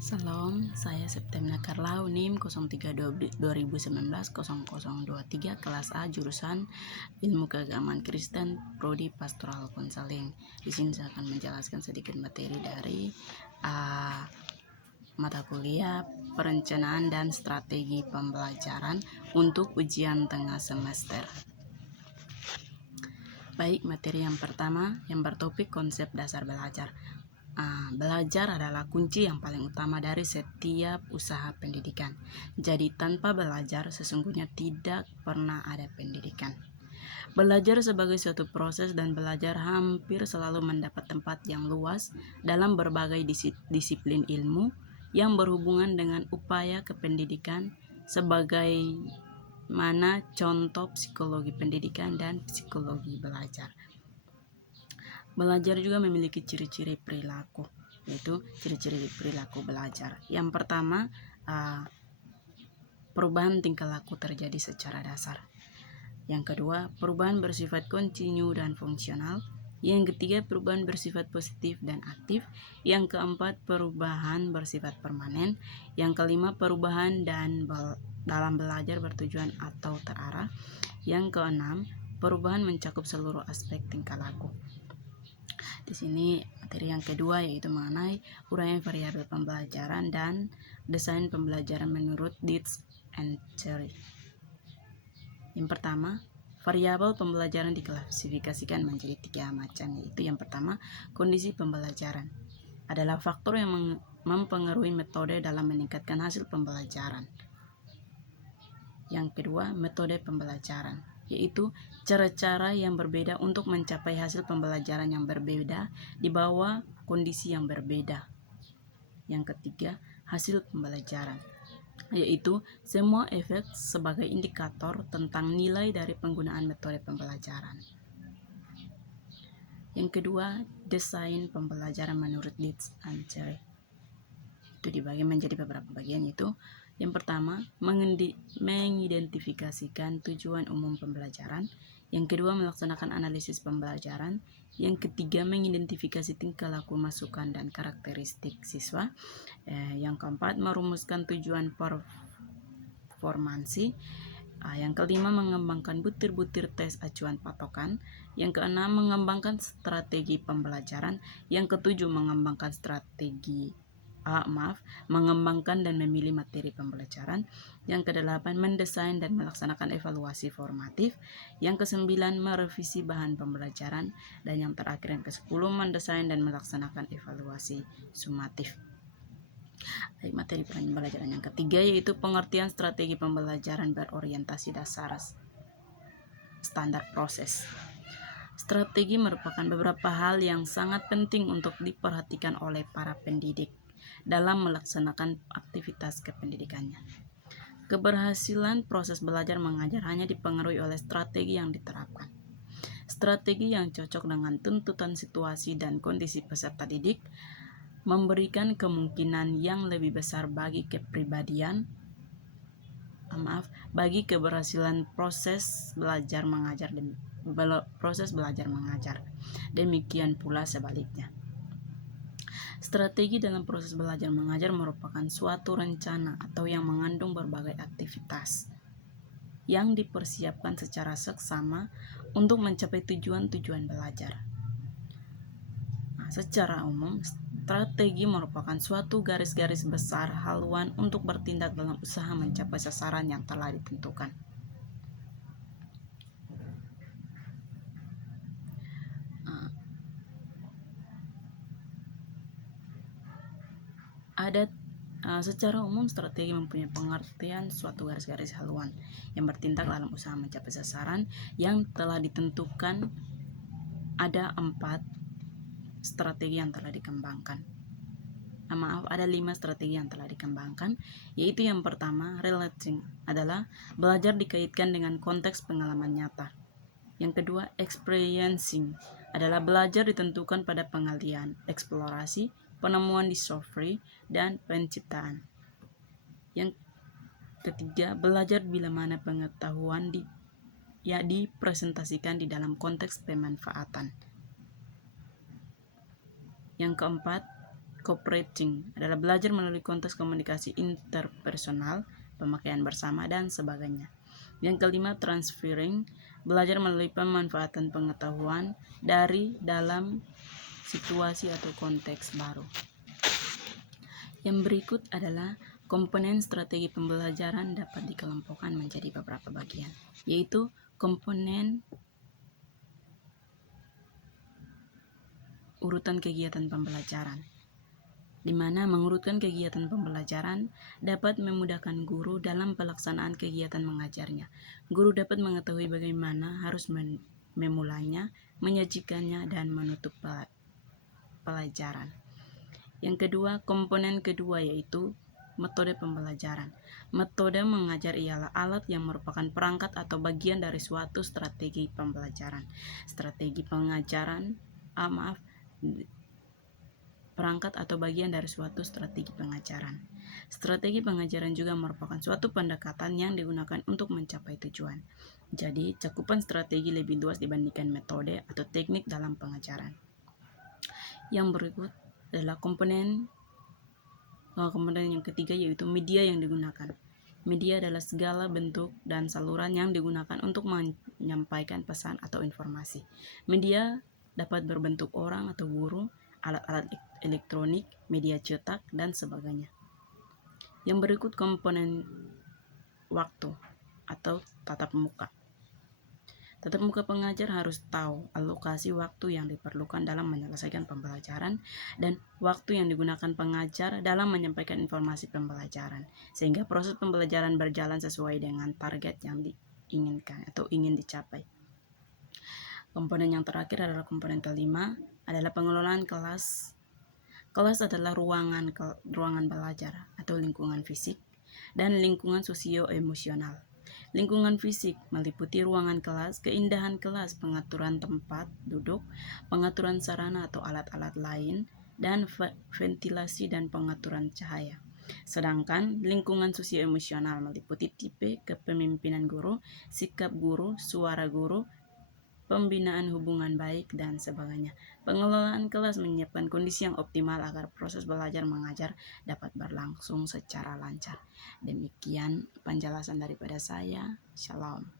Salam, saya Septemna Karlau, NIM 03 2019 0023, kelas A, jurusan Ilmu Keagamaan Kristen, Prodi Pastoral Konseling. Di sini saya akan menjelaskan sedikit materi dari mata kuliah Perencanaan dan Strategi Pembelajaran untuk ujian tengah semester. Baik, materi yang pertama yang bertopik konsep dasar belajar. Belajar adalah kunci yang paling utama dari setiap usaha pendidikan. Jadi tanpa belajar sesungguhnya tidak pernah ada pendidikan. Belajar sebagai suatu proses dan belajar hampir selalu mendapat tempat yang luas dalam berbagai disiplin ilmu yang berhubungan dengan upaya kependidikan sebagai mana contoh psikologi pendidikan dan psikologi belajar. Belajar juga memiliki ciri-ciri perilaku, yaitu ciri-ciri perilaku belajar. Yang pertama, perubahan tingkah laku terjadi secara dasar. Yang kedua, perubahan bersifat kontinu dan fungsional. Yang ketiga, perubahan bersifat positif dan aktif. Yang keempat, perubahan bersifat permanen. Yang kelima, perubahan dalam belajar bertujuan atau terarah. Yang keenam, perubahan mencakup seluruh aspek tingkah laku. Di sini materi yang kedua yaitu mengenai uraian variabel pembelajaran dan desain pembelajaran menurut Dietz and Cherry. Yang pertama, variabel pembelajaran diklasifikasikan menjadi 3 macam, yaitu yang pertama, kondisi pembelajaran adalah faktor yang mempengaruhi metode dalam meningkatkan hasil pembelajaran. Yang kedua, metode pembelajaran, yaitu cara-cara yang berbeda untuk mencapai hasil pembelajaran yang berbeda di bawah kondisi yang berbeda. Yang ketiga, hasil pembelajaran, yaitu semua efek sebagai indikator tentang nilai dari penggunaan metode pembelajaran. Yang kedua, desain pembelajaran menurut Dietz and Cherry. Itu dibagi menjadi beberapa bagian, yaitu yang pertama, mengidentifikasikan tujuan umum pembelajaran. Yang kedua, melaksanakan analisis pembelajaran. Yang ketiga, mengidentifikasi tingkah laku, masukan, dan karakteristik siswa. Yang keempat, merumuskan tujuan performansi. Yang kelima, mengembangkan butir-butir tes acuan patokan. Yang keenam, mengembangkan strategi pembelajaran. Yang ketujuh, mengembangkan mengembangkan dan memilih materi pembelajaran. Yang kedelapan, mendesain dan melaksanakan evaluasi formatif. Yang kesembilan, merevisi bahan pembelajaran. Dan yang terakhir, yang ke-10, mendesain dan melaksanakan evaluasi sumatif. Baik, materi pembelajaran yang ketiga yaitu pengertian strategi pembelajaran berorientasi dasar standar proses. Strategi merupakan beberapa hal yang sangat penting untuk diperhatikan oleh para pendidik dalam melaksanakan aktivitas kependidikannya. Keberhasilan proses belajar mengajar hanya dipengaruhi oleh strategi yang diterapkan. Strategi yang cocok dengan tuntutan situasi dan kondisi peserta didik memberikan kemungkinan yang lebih besar bagi bagi keberhasilan proses belajar mengajar. Demikian pula sebaliknya. Strategi dalam proses belajar mengajar merupakan suatu rencana atau yang mengandung berbagai aktivitas yang dipersiapkan secara seksama untuk mencapai tujuan-tujuan belajar. Secara umum, strategi merupakan suatu garis-garis besar haluan untuk bertindak dalam usaha mencapai sasaran yang telah ditentukan. Secara umum, strategi mempunyai pengertian suatu garis-garis haluan yang bertindak dalam usaha mencapai sasaran yang telah ditentukan. Ada 4 strategi yang telah dikembangkan. Ada 5 strategi yang telah dikembangkan, yaitu yang pertama, relating adalah belajar dikaitkan dengan konteks pengalaman nyata. Yang kedua, experiencing adalah belajar ditentukan pada pengalian, eksplorasi, penemuan discovery, dan penciptaan. Yang ketiga, belajar bila mana pengetahuan dipresentasikan di dalam konteks pemanfaatan. Yang keempat, cooperating adalah belajar melalui konteks komunikasi interpersonal, pemakaian bersama, dan sebagainya. Yang kelima, transferring, belajar melalui pemanfaatan pengetahuan dari dalam situasi atau konteks baru. Yang berikut adalah komponen strategi pembelajaran dapat dikelompokkan menjadi beberapa bagian, yaitu komponen urutan kegiatan pembelajaran, di mana mengurutkan kegiatan pembelajaran dapat memudahkan guru dalam pelaksanaan kegiatan mengajarnya. Guru dapat mengetahui bagaimana harus memulainya, menyajikannya, dan menutup pelajaran. Yang kedua, komponen kedua yaitu metode pembelajaran. Metode mengajar ialah alat yang merupakan perangkat atau bagian dari suatu strategi pembelajaran. Strategi pengajaran, perangkat atau bagian dari suatu strategi pengajaran. Strategi pengajaran juga merupakan suatu pendekatan yang digunakan untuk mencapai tujuan. Jadi, cakupan strategi lebih luas dibandingkan metode atau teknik dalam pengajaran. Yang berikut adalah komponen yang ketiga, yaitu media yang digunakan. Media adalah segala bentuk dan saluran yang digunakan untuk menyampaikan pesan atau informasi. Media dapat berbentuk orang atau guru, alat-alat elektronik, media cetak, dan sebagainya. Yang berikut komponen waktu atau tatap muka. Tatap muka pengajar harus tahu alokasi waktu yang diperlukan dalam menyelesaikan pembelajaran dan waktu yang digunakan pengajar dalam menyampaikan informasi pembelajaran, sehingga proses pembelajaran berjalan sesuai dengan target yang diinginkan atau ingin dicapai. Komponen yang terakhir adalah komponen kelima, adalah pengelolaan kelas. Kelas adalah ruangan belajar atau lingkungan fisik dan lingkungan sosio-emosional. Lingkungan fisik meliputi ruangan kelas, keindahan kelas, pengaturan tempat duduk, pengaturan sarana atau alat-alat lain, dan ventilasi dan pengaturan cahaya. Sedangkan lingkungan sosio-emosional meliputi tipe kepemimpinan guru, sikap guru, suara guru, pembinaan hubungan baik, dan sebagainya. Pengelolaan kelas menyiapkan kondisi yang optimal agar proses belajar mengajar dapat berlangsung secara lancar. Demikian penjelasan daripada saya. Shalom.